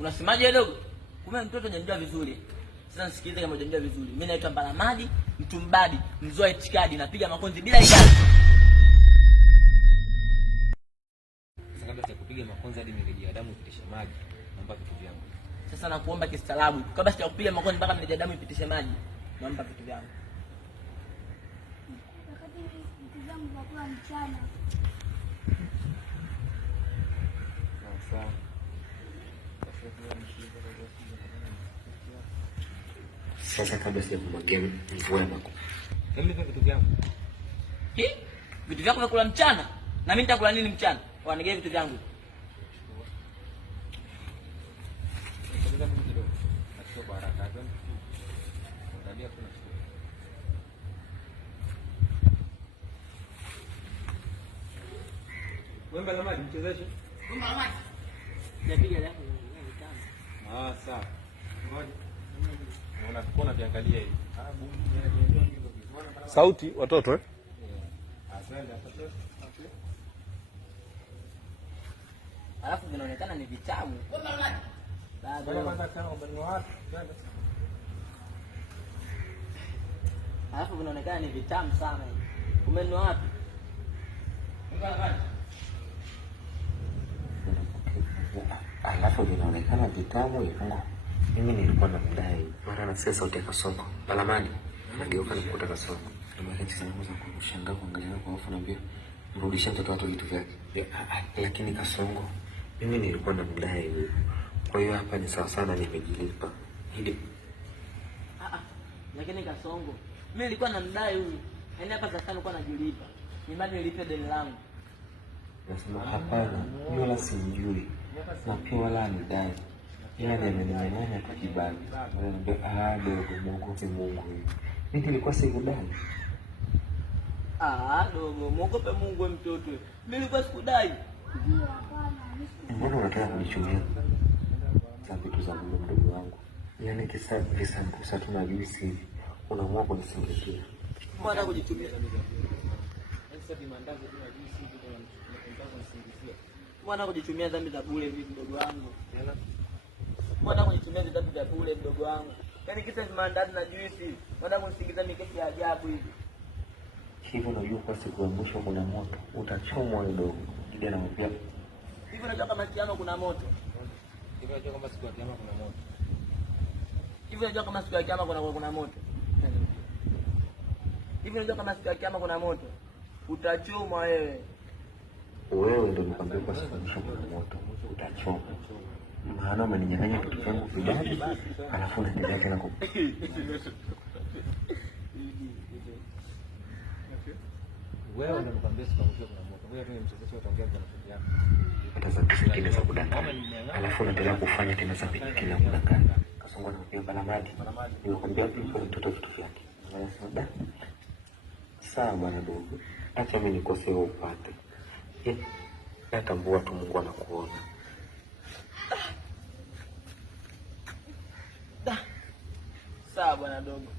Unasemaje dogo? Kumbe mtoto hajajua vizuri. Sasa nisikilize kama hujajua vizuri. Mimi naitwa Mbalamadi, Mtumbadi, mzoa itikadi, napiga makonzi bila idadi. Sasa kabla ya kupiga makonzi hadi mirejea damu ipitishe maji, naomba vitu vyangu. Sasa nakuomba kistaarabu. Kabla sijakupiga makonzi mpaka mirejea damu ipitishe maji, naomba vitu vyangu. Wakati vitu vyangu vya kula mchana. Sawa. Sasa kabla sijakumwagia mvua ya mako. Hebu vitu vyangu. Vitu vyako vya kula mchana? Na mimi nitakula nini mchana? Wanigee vitu vyangu. Wewe Mbalamadi mchezeshe. Mbalamadi. Napiga leo. Sawa. Ngoja. Unaona viangalia hivi. Sauti watoto Alafu vinaonekana ni vitamu. Alafu vinaonekana ni vitamu sana. Umenunua wapi? Alafu vinaonekana vitamu hivyo. Mimi nilikuwa namdai. Mara nasikia sauti ya Kasongo. Mbalamadi anageuka na kukuta Kasongo. Nimeketi sana kwa kushangaa kuangalia kwa hofu, naambia mrudishie mtoto wako vitu vyake. Lakini Kasongo, mimi nilikuwa namdai huyo. Kwa hiyo hapa ni sawa sana, nimejilipa. Hili Lakini Kasongo, mimi nilikuwa namdai huyu. Yaani hapa sasa nilikuwa najilipa. Ni bado nilipe deni langu. Nasema hapana, wala simjui. Na pia wala anidai. Ila nimenyang'anya kwa kibali. Ananiambia dogo, muogope Mungu. Mimi nilikuwa sikudai. Dogo, muogope Mungu mtoto. Mimi nilikuwa sikudai. Ndio hapana. Mbona unataka kunichumia za vitu za mdogo wangu? Yaani kisa visambusa tu na juisi hivi. Unaamua kunisingizia. Mbona kujitumia? Sasa vimandazi tu na juisi hivi ndio unataka kunisingizia. Mbona kujitumia dhambi za bure hivi mdogo wangu? Mbona kujitumia dhambi za bure mdogo wangu? Yaani kisa vimandazi na juisi, mbona kunisingiza mikeki ya ajabu hivi? Hivyo unajua kwa siku ya mwisho kuna moto. Utachomwa kidogo. Kijana anamwambia. Hivyo unajua kama kiama kuna moto. Hivyo unajua kama siku ya kiama kuna moto. Hivyo unajua kama siku ya kiama kuna moto. Hivyo unajua kama siku ya kiama kuna moto. Utachomwa wewe. Wewe ndio nikwambia kwa siku ya mwisho kuna moto. Utachomwa. Maana umeninyang'anya vitu vyangu vidadi. Alafu unaendelea tena Wewe ndio nikwambia siku ya mwisho kuna moto. Wewe tu ni mchezeshaji, utaongea kwa nafsi yako. hata za zingine za kudanganya. Alafu unaendelea kufanya tena za kila kudanganya. Kasongo anakuambia Mbalamadi. Nimekwambia vipi mtoto vitu vyake. Anasema sawa bwana dogo. Acha mimi nikose wewe upate. Natambua tu Mungu anakuona. Sawa bwana dogo.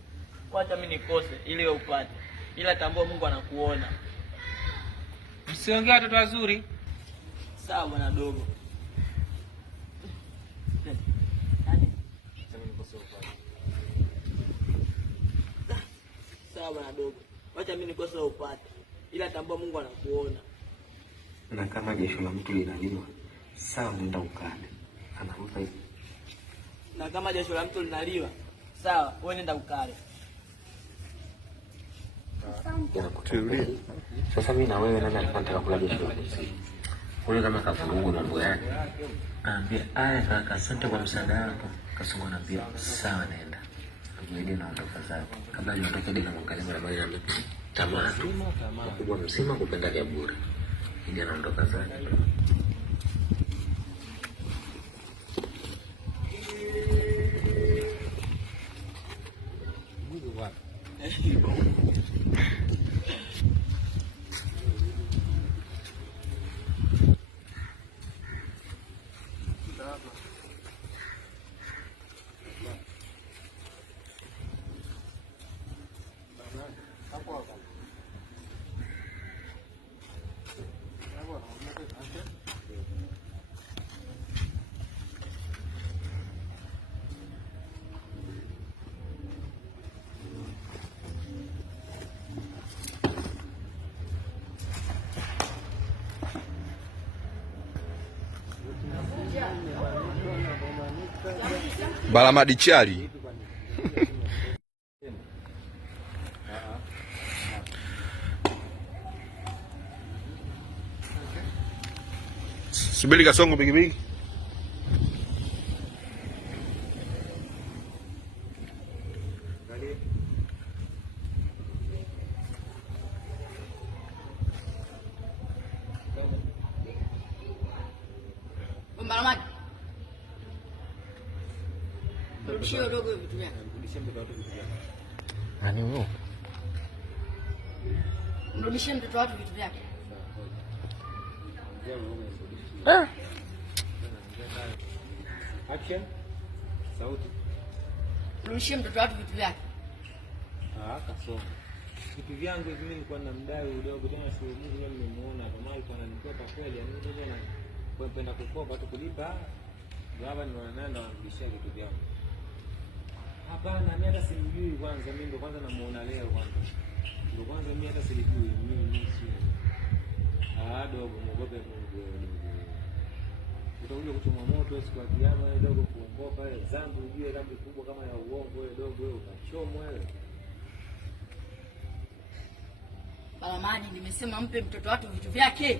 Wacha mimi nikose ili wewe upate. Ila tambua Mungu anakuona. Msiongee watoto wazuri. Sawa bwana dogo. Sawa bwana dogo. Wacha mimi nikose wewe upate. Ila tambua Mungu anakuona. Na kama jesho la mtu linaliwa, sawa nenda ukale. Anampa hivi. Na kama jasho la mtu linaliwa, sawa, wewe nenda ukale. Sasa mimi na wewe nani alikuwa anataka kula jasho la mtu? Huyo kama kafungu na mambo yake. Anambia, "Aya kaka, asante kwa msaada wako." Kasongo anambia, "Sawa nenda." Ngine na ondoka zako. Kabla niondoke hadi namwangalia barabara na mimi. Tamaa tu. Kubwa mzima kupenda vya bure. Ngine anaondoka zake. Hapo hapo. Balamadi Chali. Subiri Kasongo pikipiki. Balamadi. Rudishie dogo vitu vyake. Nani huyo? Mrudishie mtoto watu vitu vyake. Action. Sauti. Mrudishie mtoto watu vitu vyake. Kasongo. Vitu vyangu hivi mimi nilikuwa namdai udogo tena sio Mungu mimi nimemuona kama alikuwa ananikopa kweli mimi na kwenda kukopa tu kulipa. Baba ni wanaenda wanarudishia vitu vyangu. Hapana, mimi hata simjui kwanza, mimi ndo kwanza namuona leo kwanza. Ndo kwanza mimi hata sijui mimi si. Dogo muogope Mungu wewe. Utakuja kuchoma moto siku ya kiyama wewe dogo kuongopa wewe zangu ujue dhambi kubwa kama ya uongo wewe dogo wewe ukachomwa wewe. Balamadi, nimesema mpe mtoto watu vitu vyake.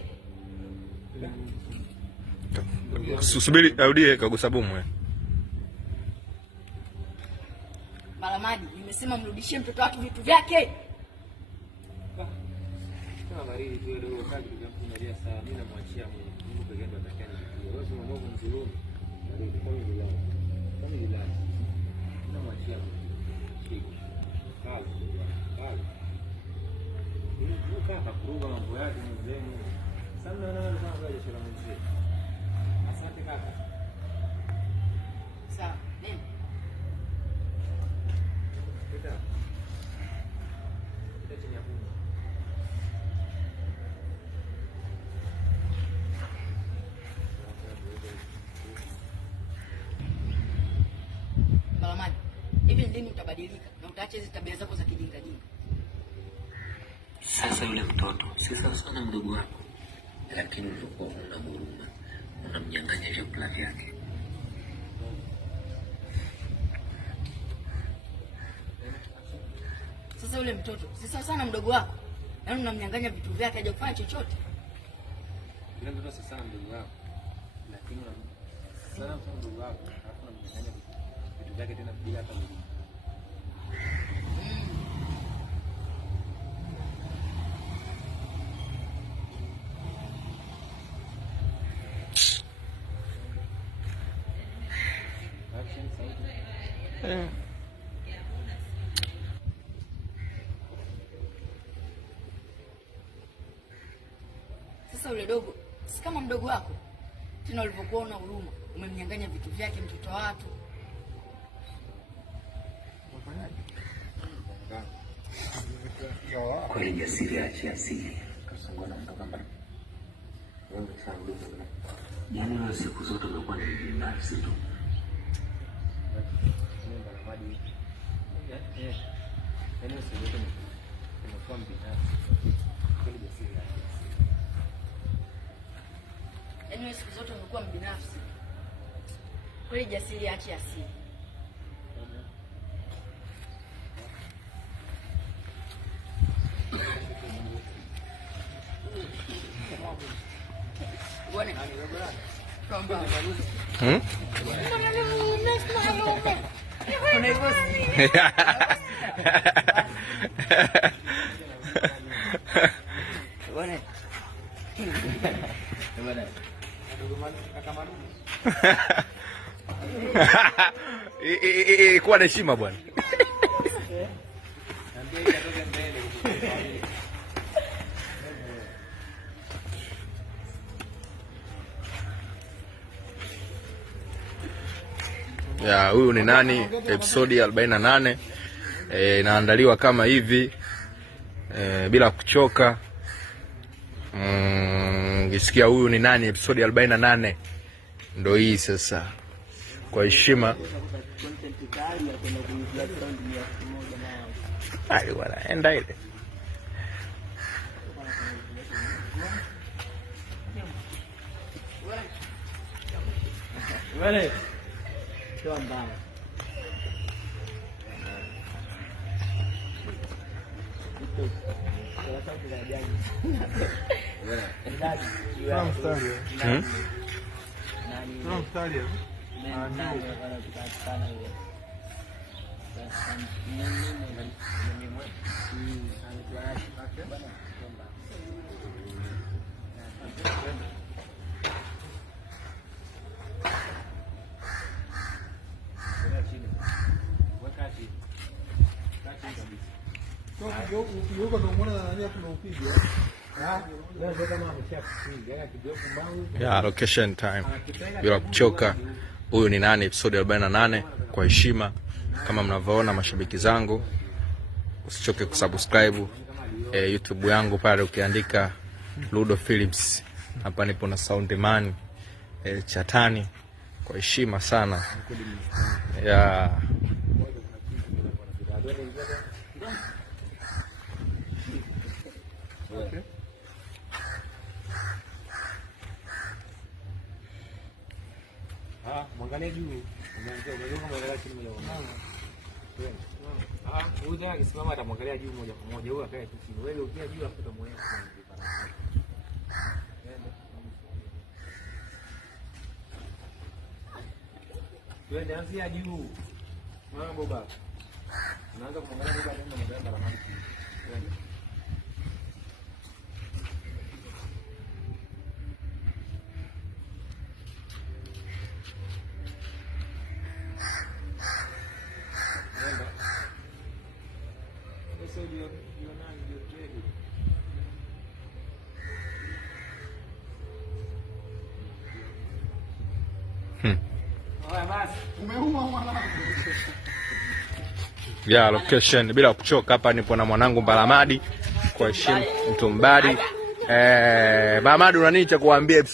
Subiri arudie kagusa bomu. Balamadi, nimesema mrudishie mtoto watu vitu vyake. Kama baridi tu dogo kadi tukamfungia sawa mimi namwachia Mungu pekee ndo atakayeni. Wewe sio Mungu mzuri. Baridi kama vile. Kama vile. Namwachia Mungu. Kala. Kaka kuruga mambo yake mzee. Sana na sana kwa jeshi la mzee. Asante kaka. Sawa, nini? Pita chini ya bunga. Balamadi, hivi lini utabadilika na utaacha hizo tabia zako za kijinga jinga? Sasa yule mtoto si sawa sana mdogo wako, lakini ulikuwa una huruma, unamnyang'anya vyakula vyake. Sasa yule mtoto si sawa sana mdogo wako, yaani unamnyang'anya vitu vyake haja kufanya chochote. Yule mtoto si sana mdogo wako, lakini sana mdogo wako hakuna mnyang'anya vitu vyake tena bila hata huruma. Sasa yule dogo si kama mdogo wako tena, ulivyokuwa una huruma umemnyang'anya vitu vyake mtoto wa watu. Kwa hiyo jasiri achi asili Kasongo na mtoka mbali. Wewe sana ndugu. Yaani wewe siku zote umekuwa ni binafsi tu. Yaani siku zote umekuwa mbinafsi. Kweli jasiri achi asili. Bwana. Kamba. Bwana. Kuwa na heshima bwana. Ya, huyu ni nani? Episodi 48 inaandaliwa kama hivi bila kuchoka. Ngisikia huyu ni nani, episodi 48 ndo hii sasa. Kwa heshima ai bwana, enda ile Wale. Sio mbaya. Yeah, location time. Bila kuchoka. Huyu ni nani, episode 48 kwa heshima. Kama mnavyoona mashabiki zangu, usichoke kusubscribe YouTube yangu pale ukiandika Ludo Philips. Hapa nipo na Soundman Chatani kwa heshima sana. Yeah. Mwangalie juu. Unajua mwangalia chini moja kwa moja. Huyu tena akisimama atamwangalia juu moja kwa moja. Huyu akae tu chini. Wewe ukiwa juu afuta moyo wako. Twende anzia juu. Mambo baba. Unaanza kumwangalia baba ndio mwangalia barabara. Twende. Yeah, location bila kuchoka. Hapa nipo na mwanangu Balamadi kwa heshima, mtu mbadi. Balamadi, una nini cha kuambia episode